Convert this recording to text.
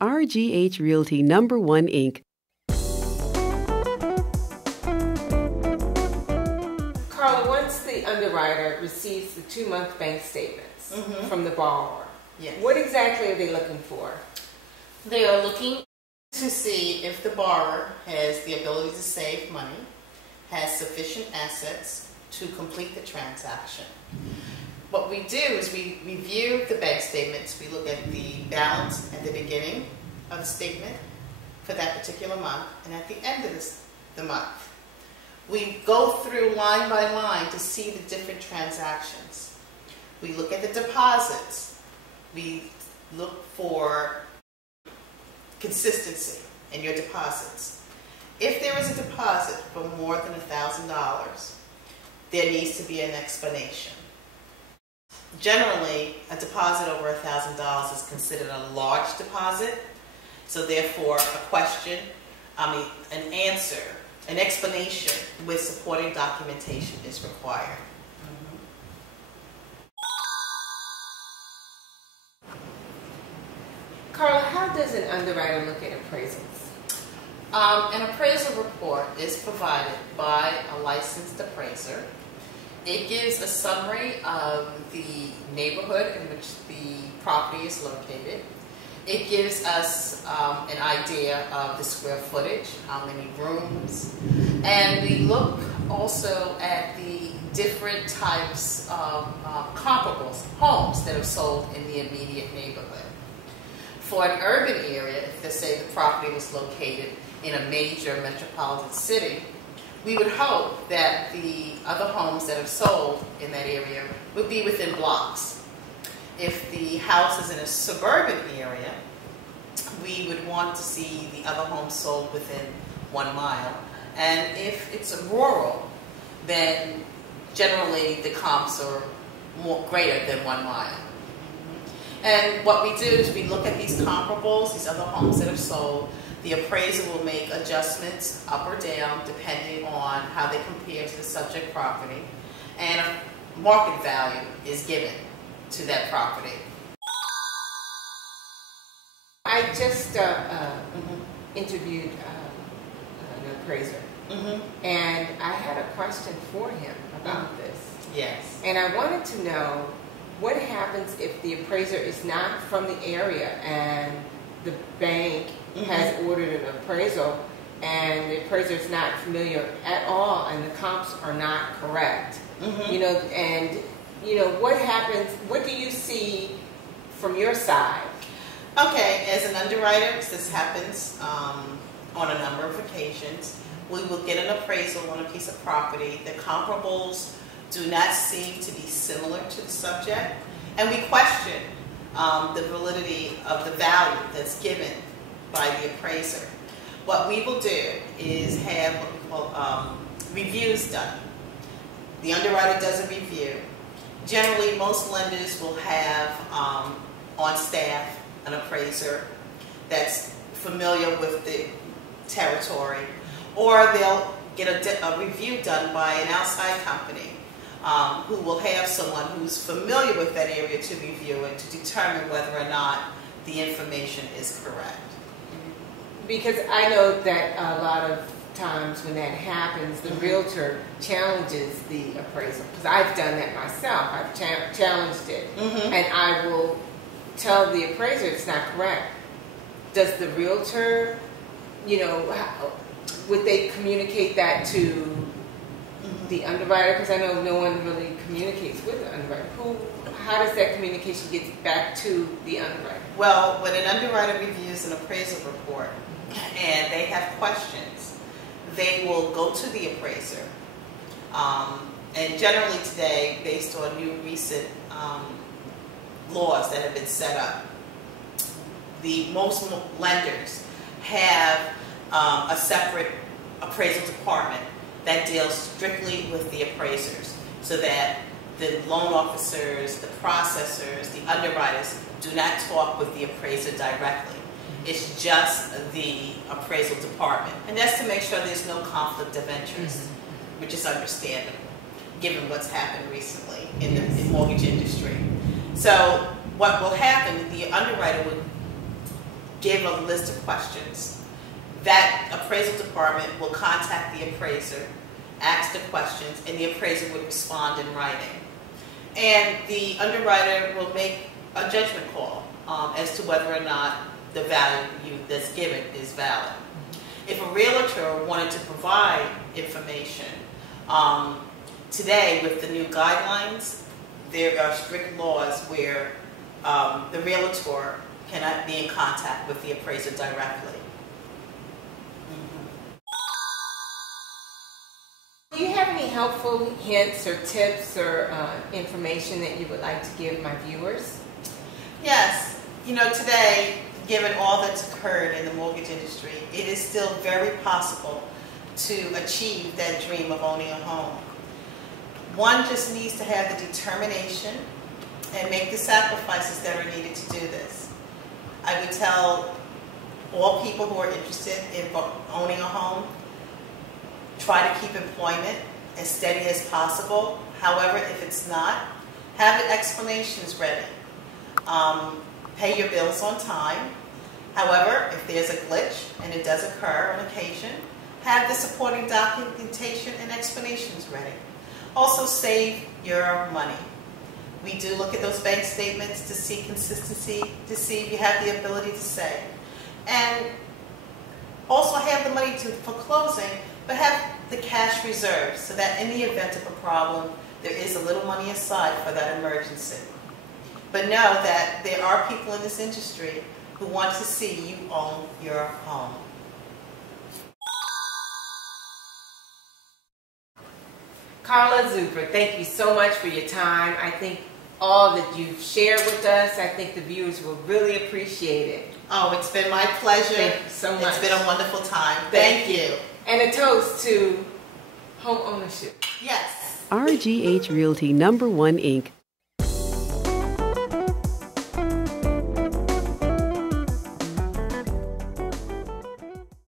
RGH Realty #1 Inc. Carla, once the underwriter receives the 2-month bank statements from the borrower, what exactly are they looking for? They are looking to see if the borrower has the ability to save money, has sufficient assets to complete the transaction. What we do is we review the bank statements. We look at the balance at the beginning of the statement for that particular month and at the end of the month. We go through line by line to see the different transactions. We look at the deposits. We look for consistency in your deposits. If there is a deposit for more than $1,000, there needs to be an explanation. Generally, a deposit over $1,000 is considered a large deposit, so therefore an answer, an explanation with supporting documentation is required. Carla, how does an underwriter look at appraisals? An appraisal report is provided by a licensed appraiser. It gives a summary of the neighborhood in which the property is located. It gives us an idea of the square footage, how many rooms, and we look also at the different types of comparables, homes that are sold in the immediate neighborhood. For an urban area, if let's say the property was located in a major metropolitan city, we would hope that the other homes that are sold in that area would be within blocks. If the house is in a suburban area, we would want to see the other homes sold within 1 mile. And if it's a rural, then generally the comps are greater than 1 mile. And what we do is we look at these comparables, these other homes that are sold. The appraiser will make adjustments up or down depending on how they compare to the subject property, and a market value is given to that property. I just interviewed an appraiser, and I had a question for him about this. Yes. And I wanted to know what happens if the appraiser is not from the area and the bank has ordered an appraisal and the appraiser is not familiar at all and the comps are not correct. What happens, what do you see from your side? Okay, as an underwriter, this happens on a number of occasions. We will get an appraisal on a piece of property. The comparables do not seem to be similar to the subject, and we question the validity of the value that's given by the appraiser. What we will do is have what we call reviews done. The underwriter does a review. Generally, most lenders will have on staff an appraiser that's familiar with the territory, or they'll get a review done by an outside company who will have someone who's familiar with that area to review it to determine whether or not the information is correct. Because I know that a lot of times when that happens, the realtor challenges the appraisal. Because I've done that myself. I've challenged it. And I will tell the appraiser it's not correct. Does the realtor, would they communicate that to the underwriter? Because I know no one really communicates with the underwriter. How does that communication get back to the underwriter? Well, when an underwriter reviews an appraisal report and they have questions, they will go to the appraiser. And generally today, based on new recent laws that have been set up, most lenders have a separate appraisal department that deals strictly with the appraisers, so that the loan officers, the processors, the underwriters do not talk with the appraiser directly. It's just the appraisal department. And that's to make sure there's no conflict of interest, which is understandable, given what's happened recently in the mortgage industry. So what will happen, the underwriter would give a list of questions. That appraisal department will contact the appraiser, ask the questions, and the appraiser would respond in writing. And the underwriter will make a judgment call as to whether or not the value that's given is valid. If a realtor wanted to provide information, today with the new guidelines, there are strict laws where the realtor cannot be in contact with the appraiser directly. Do you have any helpful hints or tips or information that you would like to give my viewers? Yes. You know, today, given all that's occurred in the mortgage industry, it is still very possible to achieve that dream of owning a home. One just needs to have the determination and make the sacrifices that are needed to do this. I would tell all people who are interested in owning a home, try to keep employment as steady as possible. However, if it's not, have the explanations ready. Pay your bills on time. However, if there's a glitch, and it does occur on occasion, have the supporting documentation and explanations ready. Also, save your money. We do look at those bank statements to see consistency, to see if you have the ability to save. And also have the money for closing, but have the cash reserved so that in the event of a problem, there is a little money aside for that emergency. But know that there are people in this industry who want to see you own your home. Carla Zuber, thank you so much for your time. I think all that you've shared with us, I think the viewers will really appreciate it. Oh, it's been my pleasure. Thank you so much. It's been a wonderful time. Thank you. And a toast to home ownership. Yes. RGH Realty #1 Inc.